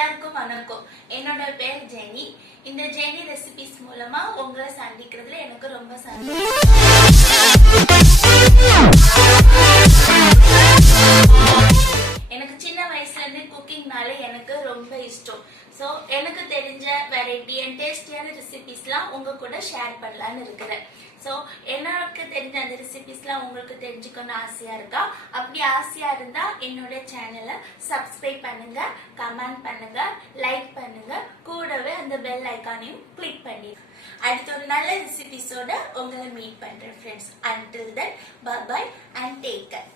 எல்லாருக்கும் வணக்கம். என்னோட பேர் ஜெனி. இந்த ஜெனி ரெசிபிஸ் மூலமா உங்களை சந்திக்கிறதுல எனக்கு ரொம்ப சந்தோஷம். எனக்கு சின்ன வயசுல இருந்து குக்கிங்னாலே எனக்கு ரொம்ப இஷ்டம். ஸோ எனக்கு தெரிஞ்ச வெரைட்டி அண்ட் டேஸ்டியான ரெசிபிஸ்லாம் உங்க கூட ஷேர் பண்ணலான்னு இருக்கிறேன். ஸோ எனக்கு தெரிஞ்ச அந்த ரெசிபிஸ்லாம் உங்களுக்கு தெரிஞ்சுக்கணும்னு ஆசையா இருக்கா? அப்படி ஆசையா இருந்தா என்னோட சேனலை சப்ஸ்கிரைப் பண்ணுங்க, கமெண்ட் பண்ணுங்க, லைக் பண்ணுங்க, கூடவே அந்த பெல் ஐக்கானையும் கிளிக் பண்ணி அடுத்த ஒரு நல்ல ரெசிபிஸோட உங்களை மீட் பண்றேன் friends. Until then bye bye and take care.